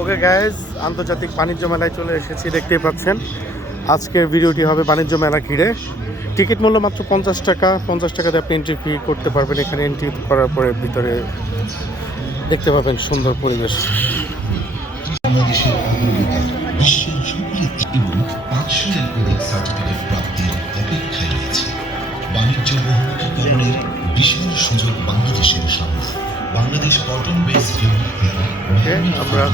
Okay guys, আন্তর্জাতিক বাণিজ্য মেলায় চলে এসেছি, দেখতেই পাচ্ছেন। আজকের ভিডিওটি হবে বাণিজ্য মেলা ঘিরে। টিকিট মূল্য মাত্র 50 টাকা। 50 টাকাতে আপনি এন্ট্রি ফি করতে পারবেন। এখানে এন্ট্রি করার পরে ভিতরে দেখতে পাবেন সুন্দর পরিবেশ। বাণিজ্য বহুমুখীকরণের বিশাল সুযোগ বাংলাদেশের সামনে। বাংলাদেশ কটন বেস আমরা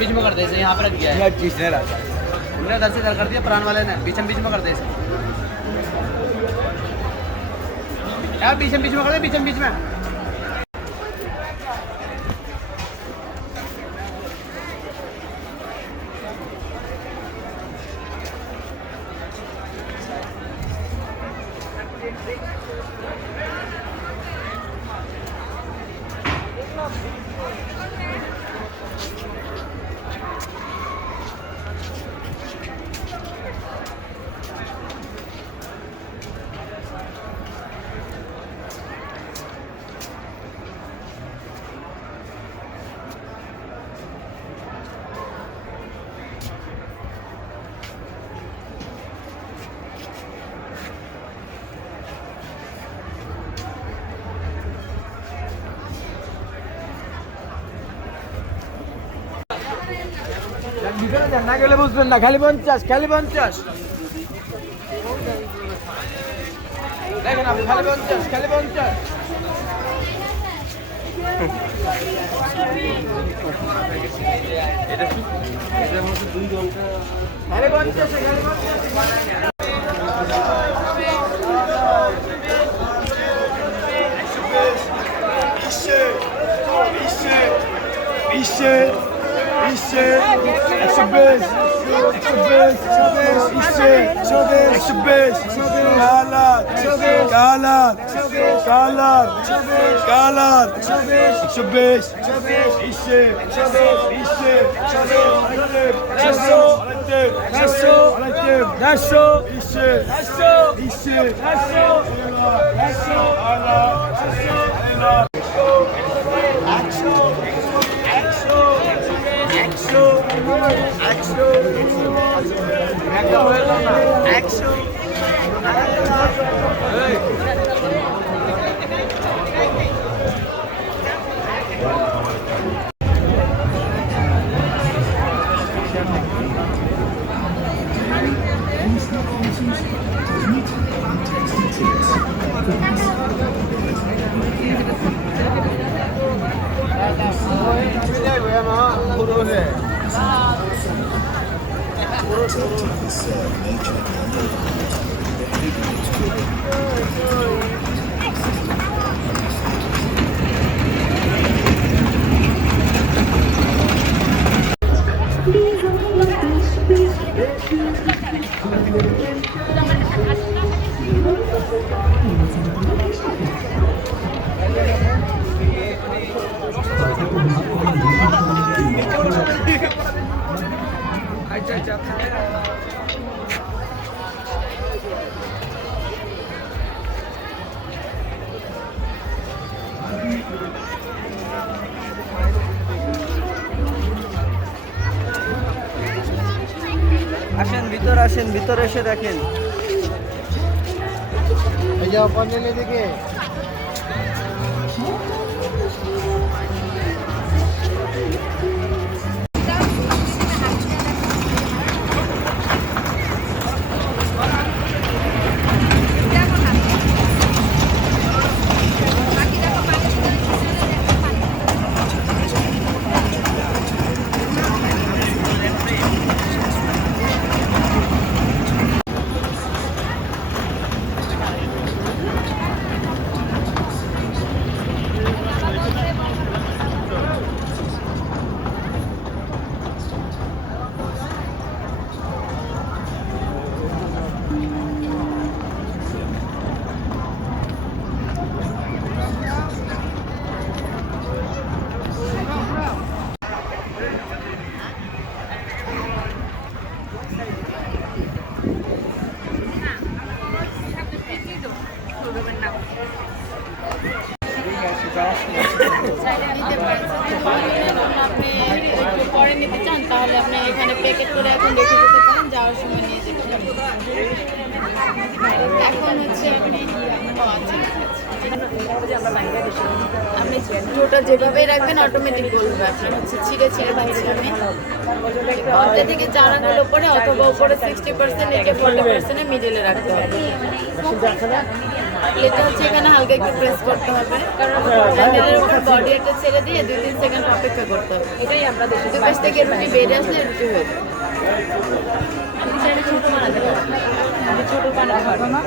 बीच में कर दे, यहाँ पर रख दिया है। किसने रखा? उन्होंने इधर से इधर कर दिया, प्राण वाले ने बीच में कर दे। यार बीच में कर दे, बीच में। না গেলে বুঝবেন না, খালি 50 দেখেন আপনি, খালি 50 খালি 50 এটার মধ্যে 2 ঘন্টা খালি 50 খালি 50 ইসে ইসে 120 ইসে 120 কালার কালার কালার কালার 120 ইসে ইসে আসেন ভিতরে আসেন, ভিতরে এসে দেখেন। আপনি একটু পরে নিতে চান তাহলে আপনি এখানে প্যাকেট করে এখন রেখে দিতে পারেন, যাওয়ার সময় নিয়ে যেতে পারেন। এখন হচ্ছে আপনি আপনি জুটা যেভাবেই রাখবেন অটোমেটিক বলবে আপনার হচ্ছে ছিঁড়ে ছিঁড়ে দিচ্ছি আমি অর্ধে থেকে 4 আঙ্গুল উপরে অথবা উপরে 60% একে 40% মিডিলে রাখতে হবে। এটা হচ্ছে এখানে হালকা একটু প্রেস করতে হবে, কারণ হ্যান্ডেলের উপর বডি একটা ছেড়ে দিয়ে 2-3 সেকেন্ড অপেক্ষা করতে হবে। এটাই আমরা দেখি দুই পাশ থেকে রুটি বেরিয়ে আসলে রুটি হয়ে যাবে। আপনি চাইলে ছোটো বানাতে পারবেন, আমি ছোটো বানাতে পারবো না।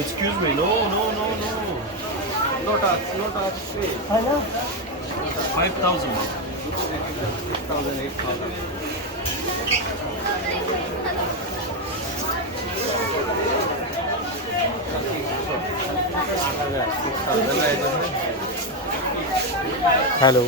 Excuse me, no. No touch. 5,000. 6,000, 8,000. Hello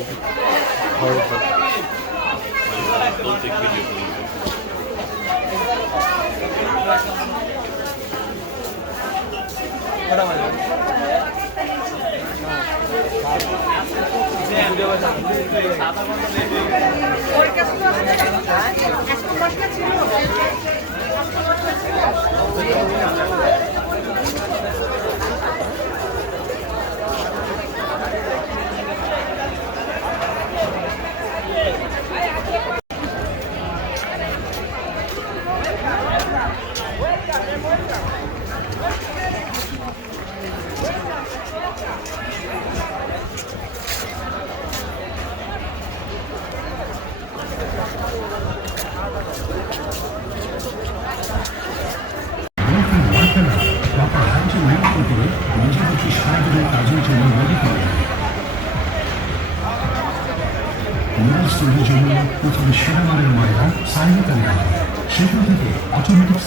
তৈরির জন্য প্রথমে সেনামানের ময়লা সাইনিকা নেওয়া হয়, সেখান থেকে অটোমেটিক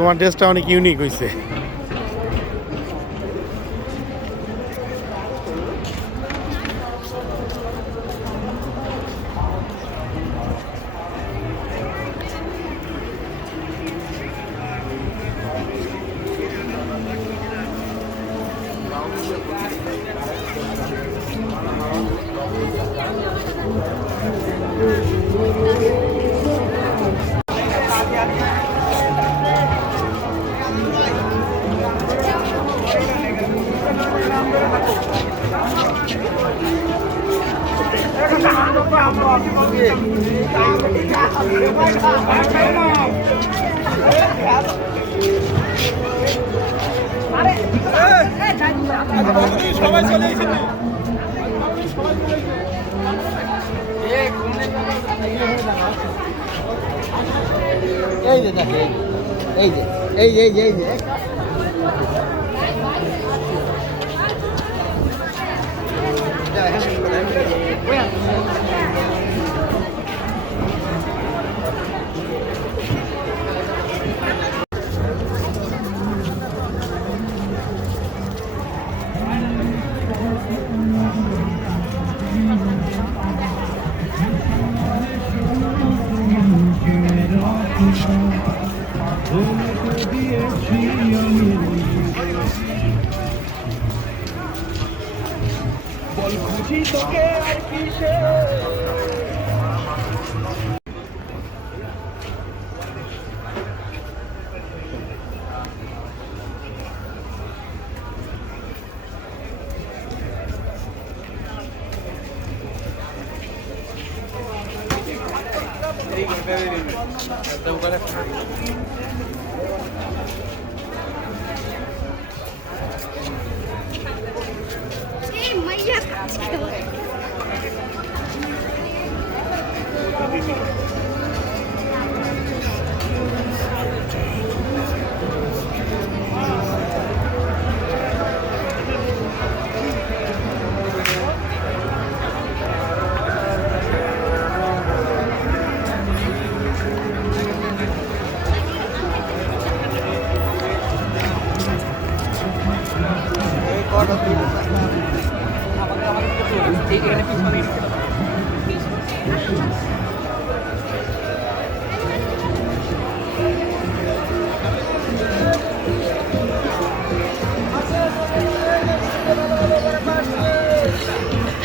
তোমার ড্রেসটা অনেক ইউনিক হয়েছে। এই যে দেখেন, এই যে এই যে এই যে এই যে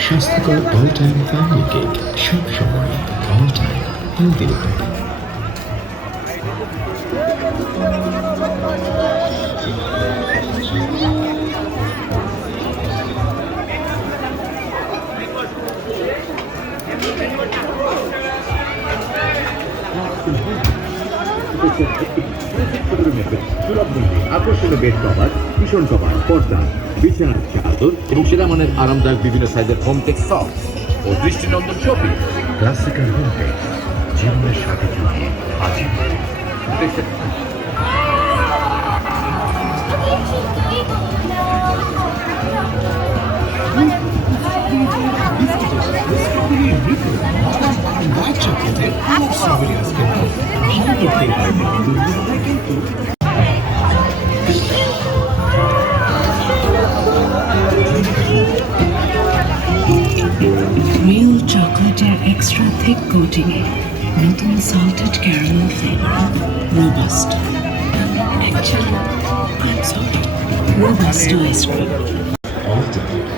স্বাস্থ্যকর অল টাইম ফ্যামিলি কেক, সব সময় অল টাইম হেলদি। আকর্ষণীয় বেড কভার, ভীষণ কভার, পর্দা, বিছানার চাদর এবং সেরা মানের আরামদায়ক বিভিন্ন সাইজের হোমটেক সক্স ও দৃষ্টিনন্দন শপিং। ক্লাসিক্যাল হোমটেক, জীবনের সাথে জড়িয়ে আজীবন। রিয়েল চকলেটের এক্সট্রা থিক কোটিংয়ে নতুন salted caramel flavour robust. Actually I am sorry, robust ice cream. All time